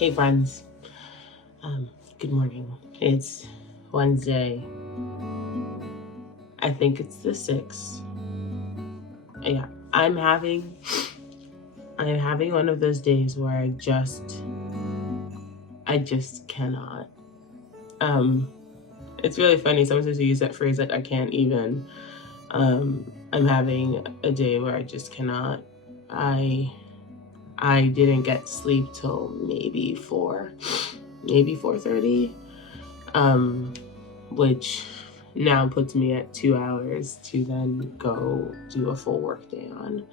Hey friends, good morning. It's Wednesday. I think it's the 6th. Yeah, I'm having one of those days where I just cannot. It's really funny. Sometimes we use that phrase like I can't even. I'm having a day where I just cannot. I didn't get sleep till maybe 4:30, which now puts me at 2 hours to then go do a full work day on.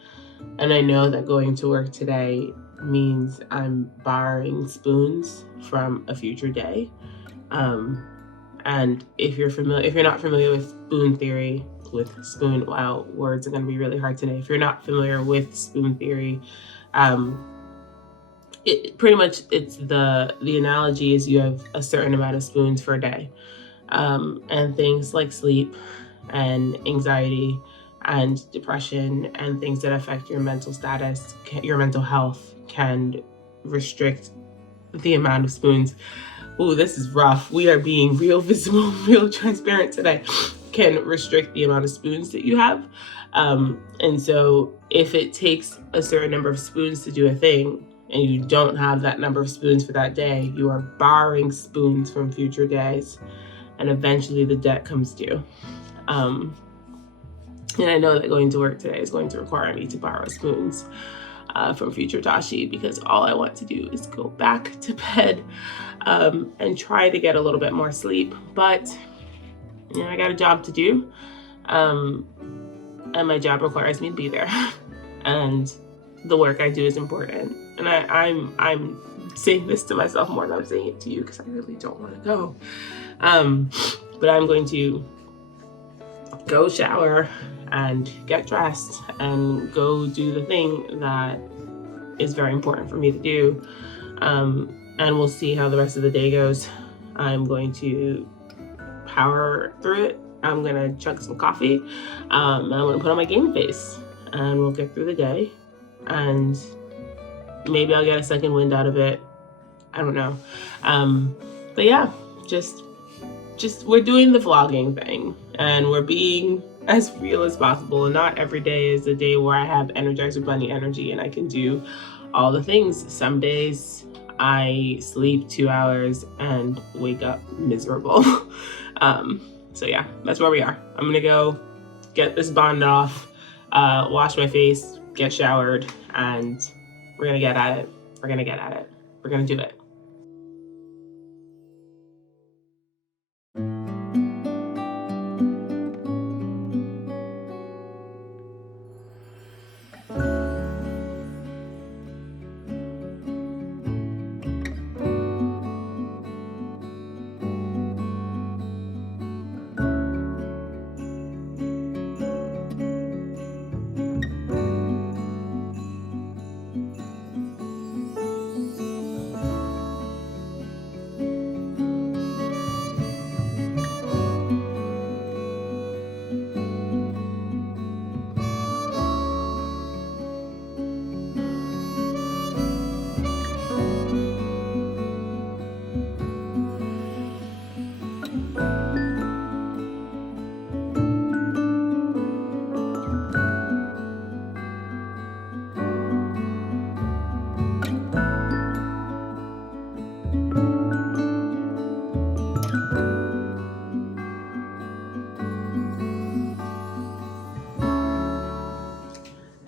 And I know that going to work today means I'm borrowing spoons from a future day. And if you're not familiar with spoon theory, wow, words are going to be really hard today. If you're not familiar with spoon theory, it's the analogy is you have a certain amount of spoons for a day, and things like sleep and anxiety and depression and things that affect your mental status, your mental health, can restrict the amount of spoons. Ooh, this is rough. We are being real visible, real transparent today. Can restrict the amount of spoons that you have. And so if it takes a certain number of spoons to do a thing and you don't have that number of spoons for that day, you are borrowing spoons from future days, and eventually the debt comes due. And I know that going to work today is going to require me to borrow spoons from future Tazhi, because all I want to do is go back to bed and try to get a little bit more sleep. But I got a job to do, and my job requires me to be there, and the work I do is important. And I'm saying this to myself more than I'm saying it to you, because I really don't want to go. But I'm going to go shower and get dressed and go do the thing that is very important for me to do. And we'll see how the rest of the day goes. I'm going to power through it. I'm gonna chug some coffee, and I'm gonna put on my game face, and we'll get through the day, and maybe I'll get a second wind out of it. I don't know. But yeah, just we're doing the vlogging thing, and we're being as real as possible. And not every day is a day where I have Energizer Bunny energy and I can do all the things. Some days I sleep 2 hours and wake up miserable. So yeah, that's where we are. I'm gonna go get this bonnet off, wash my face, get showered, and we're gonna get at it. We're gonna do it.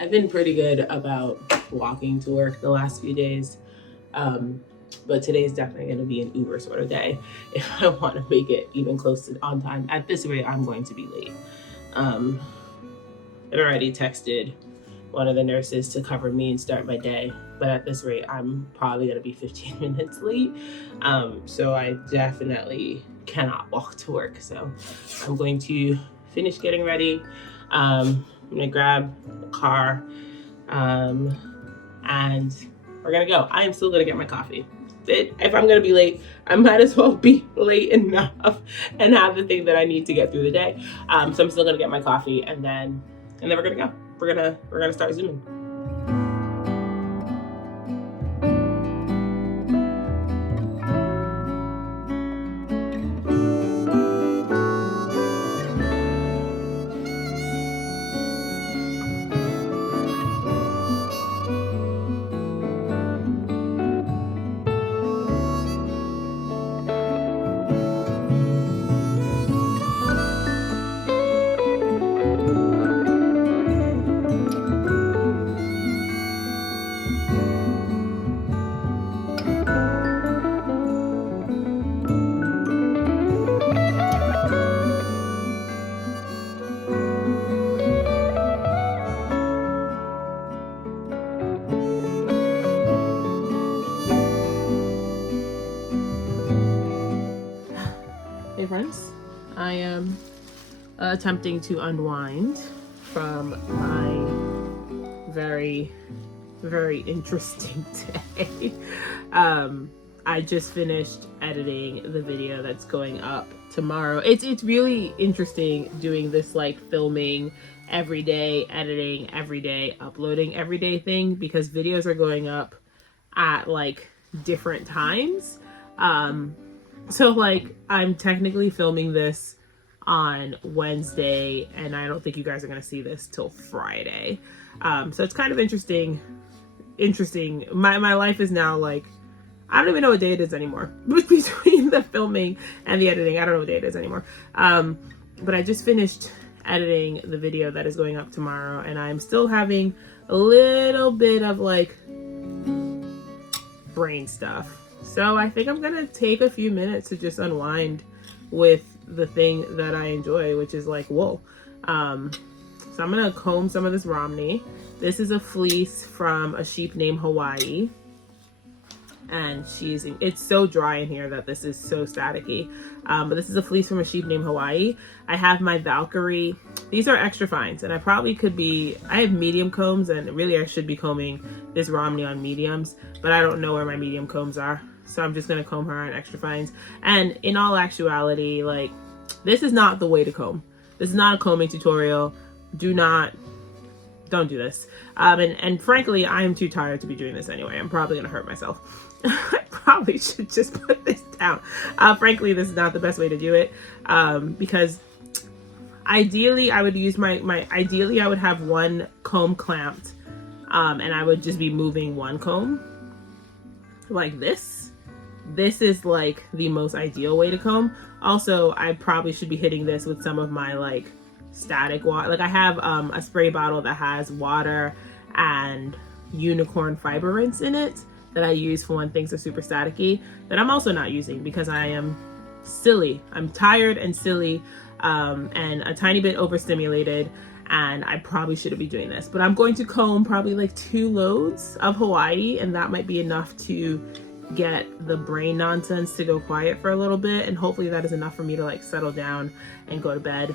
I've been pretty good about walking to work the last few days, but today's definitely going to be an Uber sort of day if I want to make it even close to on time. At this rate, I'm going to be late. I've already texted one of the nurses to cover me and start my day, but at this rate, I'm probably going to be 15 minutes late. So I definitely cannot walk to work. So I'm going to finish getting ready. I'm gonna grab a car, and we're gonna go. I am still gonna get my coffee. If I'm gonna be late, I might as well be late enough and have the thing that I need to get through the day. So I'm still gonna get my coffee, and then we're gonna go. We're gonna start Zooming. attempting to unwind from my very, very interesting day. I just finished editing the video that's going up tomorrow. It's really interesting doing this like filming every day, editing every day, uploading every day thing, because videos are going up at like different times. So like I'm technically filming this on Wednesday, and I don't think you guys are gonna see this till Friday. So it's kind of interesting. My life is now like, I don't even know what day it is anymore. Between the filming and the editing, I don't know what day it is anymore. But I just finished editing the video that is going up tomorrow, and I'm still having a little bit of like brain stuff. So I think I'm gonna take a few minutes to just unwind with the thing that I enjoy, which is like wool. So I'm gonna comb some of this Romney. This is a fleece from a sheep named Hawaii. And it's so dry in here that this is so staticky. But this is a fleece from a sheep named Hawaii. I have my Valkyrie. These are extra fines, and I have medium combs, and really I should be combing this Romney on mediums, but I don't know where my medium combs are. So I'm just gonna comb her on extra fines. And in all actuality, like, this is not the way to comb. This is not a combing tutorial. Don't do this. And frankly, I am too tired to be doing this anyway. I'm probably gonna hurt myself. I probably should just put this down. Frankly, this is not the best way to do it, because ideally I would use ideally I would have one comb clamped, and I would just be moving one comb like this. This is like the most ideal way to comb. Also, I probably should be hitting this with some of my like static water. Like I have a spray bottle that has water and unicorn fiber rinse in it that I use for when things are super staticky, that I'm also not using because I am silly. I'm tired and silly, and a tiny bit overstimulated, and I probably shouldn't be doing this. But I'm going to comb probably like 2 loads of Hawaii, and that might be enough to get the brain nonsense to go quiet for a little bit, and hopefully that is enough for me to like settle down and go to bed.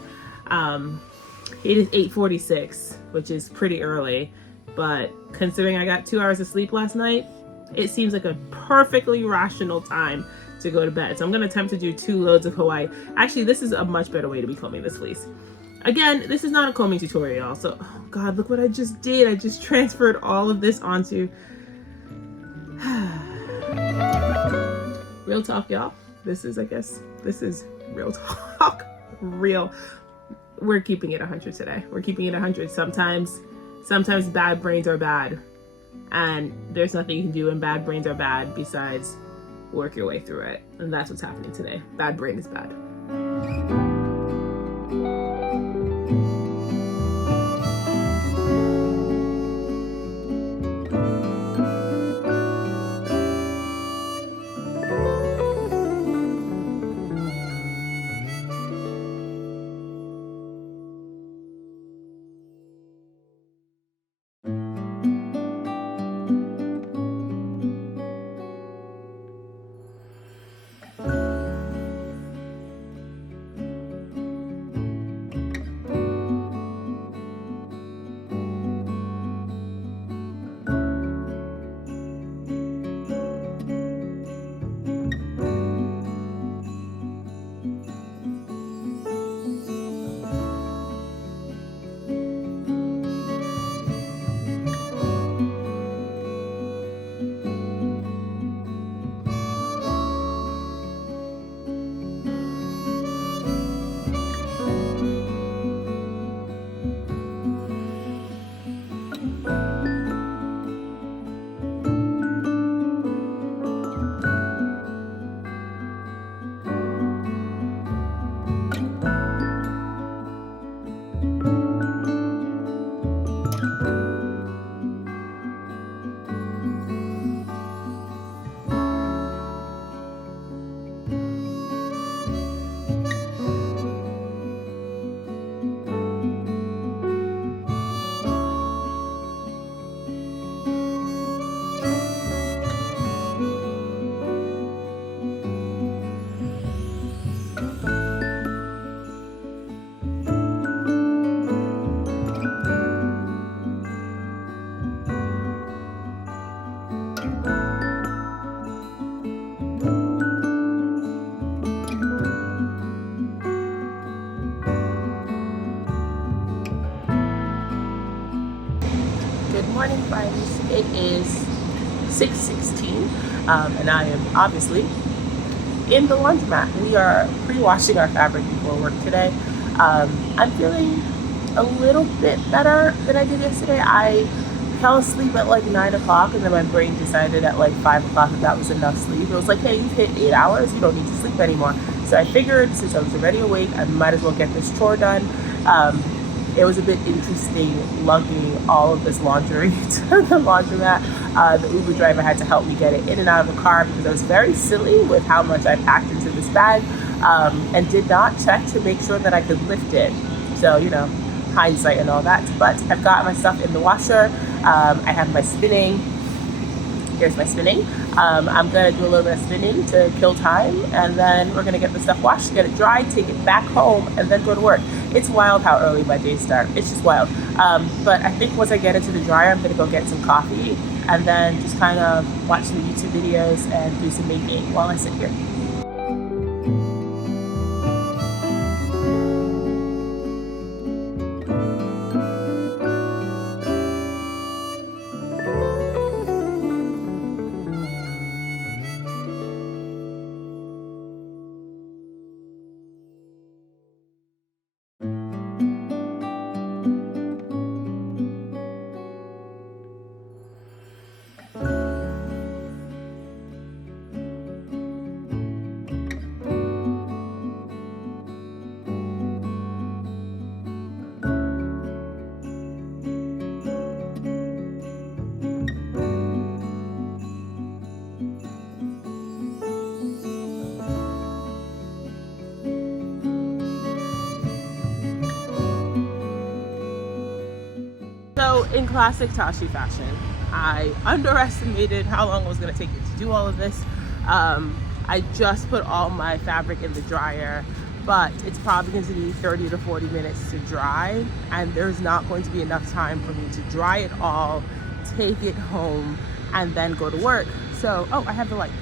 It is 8:46, which is pretty early, but considering I got 2 hours of sleep last night, it seems like a perfectly rational time to go to bed. So I'm going to attempt to do 2 loads of Hawaii. Actually, this is a much better way to be combing this fleece. Again, this is not a combing tutorial. So, oh God, look what I just did. I just transferred all of this onto... Real talk, y'all. This is real talk. We're keeping it 100 today. We're keeping it 100. Sometimes bad brains are bad. And there's nothing you can do when bad brains are bad besides work your way through it. And that's what's happening today. Bad brain is bad. Good morning, friends. It is 6:16, and I am obviously in the laundromat. We are pre-washing our fabric before work today. I'm feeling a little bit better than I did yesterday. I fell asleep at like 9 o'clock, and then my brain decided at like 5 o'clock that was enough sleep. It was like, hey, you've hit 8 hours, you don't need to sleep anymore. So I figured, since I was already awake, I might as well get this chore done. It was a bit interesting lugging all of this laundry to the laundromat. The Uber driver had to help me get it in and out of the car because I was very silly with how much I packed into this bag, and did not check to make sure that I could lift it. So, you know, hindsight and all that. But I've got my stuff in the washer. I have my spinning. Here's my spinning. I'm gonna do a little bit of spinning to kill time, and then we're gonna get the stuff washed, get it dried, take it back home, and then go to work. It's wild how early my days start. It's just wild. But I think once I get into the dryer, I'm gonna go get some coffee, and then just kind of watch some YouTube videos and do some making while I sit here. So in classic Tazhi fashion, I underestimated how long it was going to take me to do all of this. I just put all my fabric in the dryer, but it's probably going to be 30 to 40 minutes to dry, and there's not going to be enough time for me to dry it all, take it home, and then go to work. So, oh, I have the light.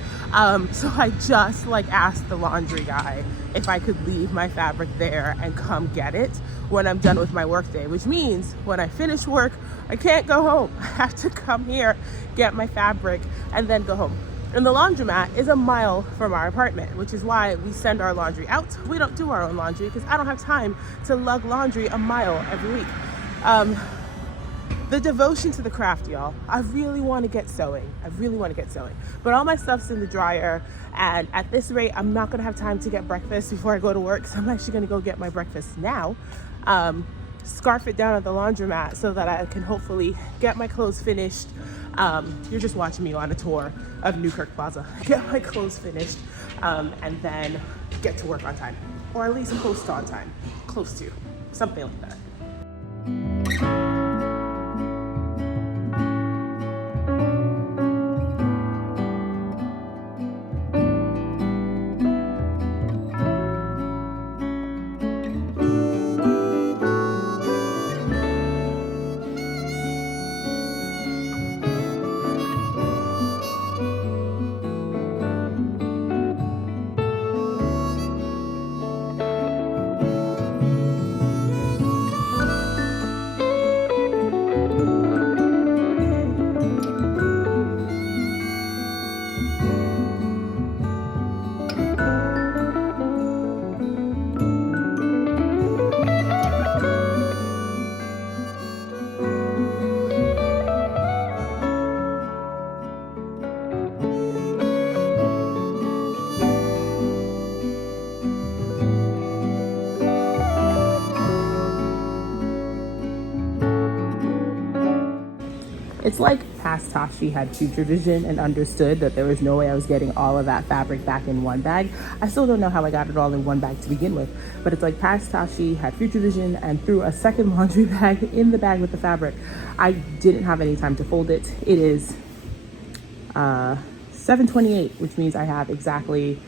So I just asked the laundry guy if I could leave my fabric there and come get it when I'm done with my work day, which means when I finish work, I can't go home. I have to come here, get my fabric, and then go home. And the laundromat is a mile from our apartment, which is why we send our laundry out. We don't do our own laundry because I don't have time to lug laundry a mile every week. The devotion to the craft, y'all. I really want to get sewing. But all my stuff's in the dryer, and at this rate, I'm not gonna have time to get breakfast before I go to work. So I'm actually gonna go get my breakfast now, scarf it down at the laundromat so that I can hopefully get my clothes finished. You're just watching me on a tour of Newkirk Plaza. Get my clothes finished, and then get to work on time, or at least close to on time, close to, something like that. It's like past Tazhi had future vision and understood that there was no way I was getting all of that fabric back in one bag. I still don't know how I got it all in one bag to begin with, but it's like past Tazhi had future vision and threw a second laundry bag in the bag with the fabric. I didn't have any time to fold it. It is 7:28, which means I have exactly,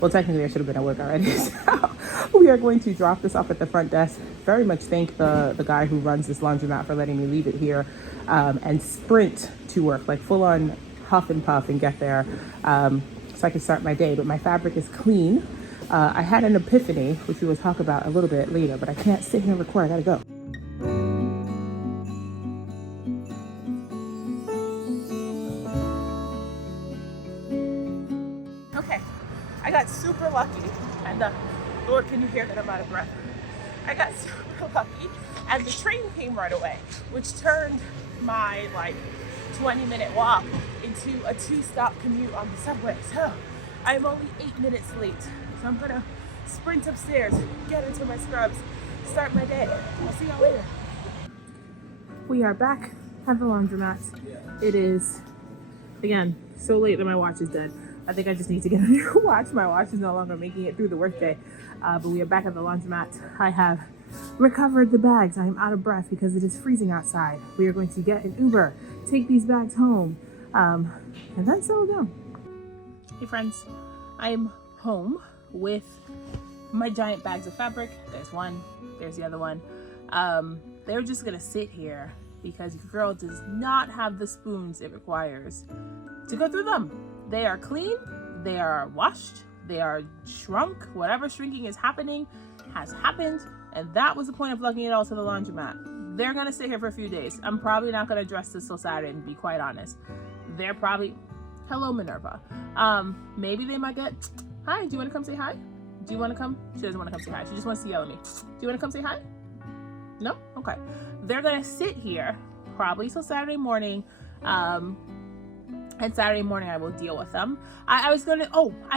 well, technically I should have been at work already. So we are going to drop this off at the front desk. Very much thank the guy who runs this laundromat for letting me leave it here, and sprint to work, like full on huff and puff and get there, so I can start my day. But my fabric is clean. I had an epiphany, which we will talk about a little bit later, but I can't sit here and record. I gotta go. got super lucky, and Lord, can you hear that I'm out of breath? I got super lucky, and the train came right away, which turned my like 20-minute walk into a 2-stop commute on the subway. So I'm only 8 minutes late. So I'm gonna sprint upstairs, get into my scrubs, start my day. I'll see y'all later. We are back at the laundromat. It is, again, so late that my watch is dead. I think I just need to get a new watch. My watch is no longer making it through the workday. But we are back at the laundromat. I have recovered the bags. I am out of breath because it is freezing outside. We are going to get an Uber, take these bags home, and then settle down. Hey friends, I am home with my giant bags of fabric. There's one, there's the other one. They're just gonna sit here because your girl does not have the spoons it requires to go through them. They are clean, they are washed, they are shrunk. Whatever shrinking is happening has happened, and that was the point of lugging it all to the laundromat. They're gonna sit here for a few days. I'm probably not gonna address this till Saturday, to be quite honest. They're probably, hello Minerva. Maybe they might get, hi, do you wanna come say hi? Do you wanna come? She doesn't wanna come say hi. She just wants to yell at me. Do you wanna come say hi? No? Okay. They're gonna sit here probably till Saturday morning. And Saturday morning I will deal with them. I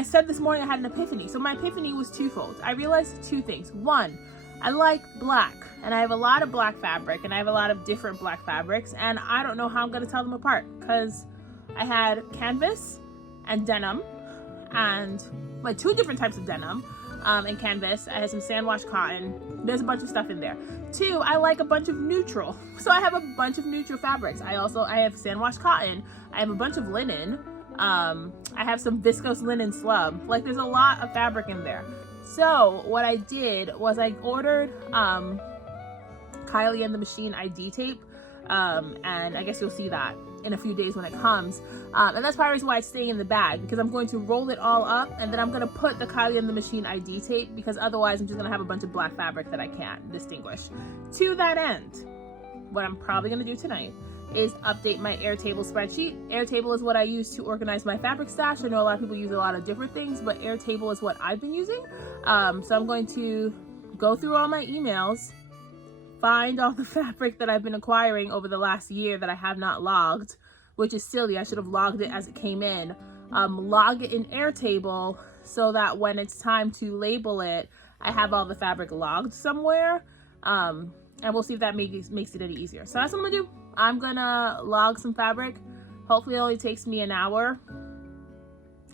said this morning I had an epiphany. So my epiphany was twofold. I realized two things. One, I like black, and I have a lot of black fabric, and I have a lot of different black fabrics, and I don't know how I'm gonna tell them apart, because I had canvas and denim, and like 2 different types of denim and canvas. I had some sandwash cotton. There's a bunch of stuff in there. 2, I like a bunch of neutral. So I have a bunch of neutral fabrics. I have sandwash cotton. I have a bunch of linen. I have some viscose linen slub. Like, there's a lot of fabric in there. So what I did was I ordered Kylie and the Machine ID tape. And I guess you'll see that in a few days when it comes. And that's probably why it's staying in the bag, because I'm going to roll it all up, and then I'm going to put the Kylie and the Machine ID tape, because otherwise I'm just going to have a bunch of black fabric that I can't distinguish. To that end, what I'm probably going to do tonight is update my Airtable spreadsheet. Airtable is what I use to organize my fabric stash. I know a lot of people use a lot of different things, but Airtable is what I've been using. So I'm going to go through all my emails, find all the fabric that I've been acquiring over the last year that I have not logged, which is silly. I should have logged it as it came in. Log it in Airtable so that when it's time to label it, I have all the fabric logged somewhere. And we'll see if that makes it any easier. So that's what I'm gonna do. I'm gonna log some fabric. Hopefully it only takes me an hour.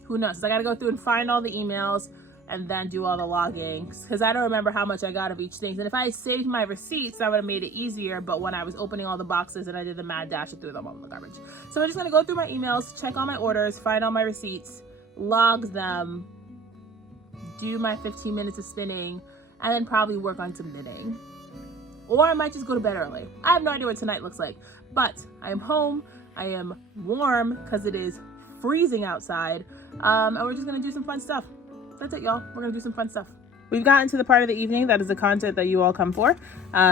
Who knows? So I gotta go through and find all the emails and then do all the logging, because I don't remember how much I got of each thing. And if I saved my receipts, that would have made it easier. But when I was opening all the boxes and I did the mad dash, I threw them all in the garbage. So I'm just gonna go through my emails, check all my orders, find all my receipts, log them, do my 15 minutes of spinning, and then probably work on some knitting. Or I might just go to bed early. I have no idea what tonight looks like. But I am home, I am warm because it is freezing outside, and we're just gonna do some fun stuff. That's it, y'all. We're gonna do some fun stuff. We've gotten to the part of the evening that is the content that you all come for,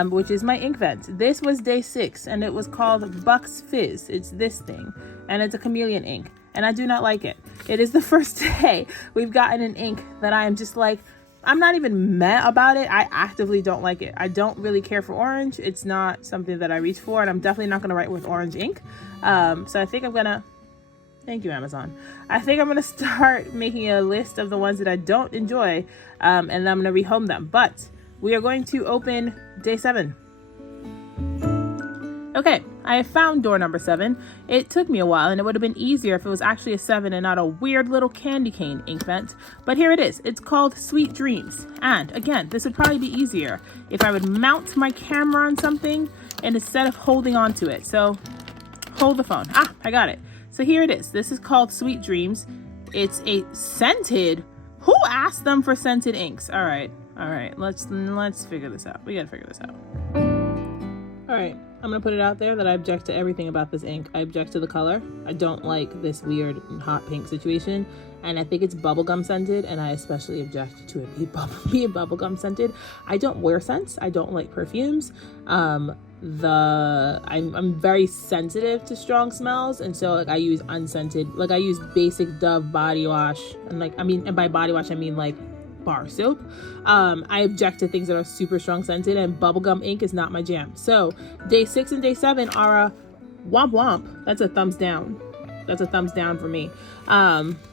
which is my ink vent. This was day 6, and it was called Bucks Fizz. It's this thing, and it's a chameleon ink, and I do not like it. It is the first day we've gotten an ink that I am just like, I'm not even mad about it. I actively don't like it. I don't really care for orange. It's not something that I reach for, and I'm definitely not gonna write with orange ink. So I think I'm gonna, thank you, Amazon. I think I'm gonna start making a list of the ones that I don't enjoy, and then I'm gonna rehome them. But we are going to open day 7. Okay, I have found door number 7. It took me a while, and it would have been easier if it was actually a 7 and not a weird little candy cane ink vent. But here it is. It's called Sweet Dreams. And again, this would probably be easier if I would mount my camera on something and instead of holding onto it. So hold the phone. Ah, I got it. So here it is. This is called Sweet Dreams. It's a scented. Who asked them for scented inks? All right. Let's figure this out. We gotta figure this out. All right. I'm gonna put it out there that I object to everything about this ink. I object to the color. I don't like this weird hot pink situation, and I think it's bubblegum scented, and I especially object to it being bubblegum scented. I don't wear scents. I don't like perfumes. I'm very sensitive to strong smells, and so like I use unscented, like I use basic Dove body wash, and and by body wash I mean like bar soap. I object to things that are super strong scented, and bubblegum ink is not my jam. So day 6 and day 7 are a womp womp. That's a thumbs down. That's a thumbs down for me.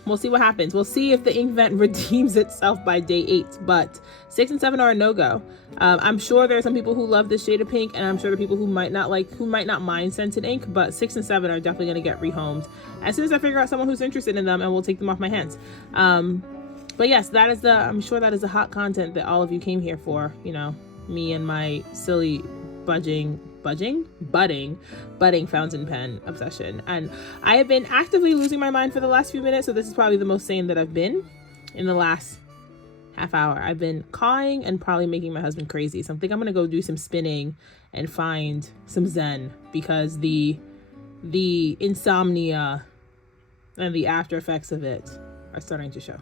We'll see what happens. We'll see if the ink vent redeems itself by day 8, but 6 and 7 are a no-go. I'm sure there are some people who love this shade of pink, and I'm sure there are people who might not mind scented ink, but 6 and 7 are definitely going to get rehomed as soon as I figure out someone who's interested in them, and we'll take them off my hands. But yes, I'm sure that is the hot content that all of you came here for, you know, me and my silly budding fountain pen obsession. And I have been actively losing my mind for the last few minutes, so this is probably the most sane that I've been in the last half hour. I've been cawing and probably making my husband crazy, so I think I'm gonna go do some spinning and find some zen, because the insomnia and the after effects of it are starting to show.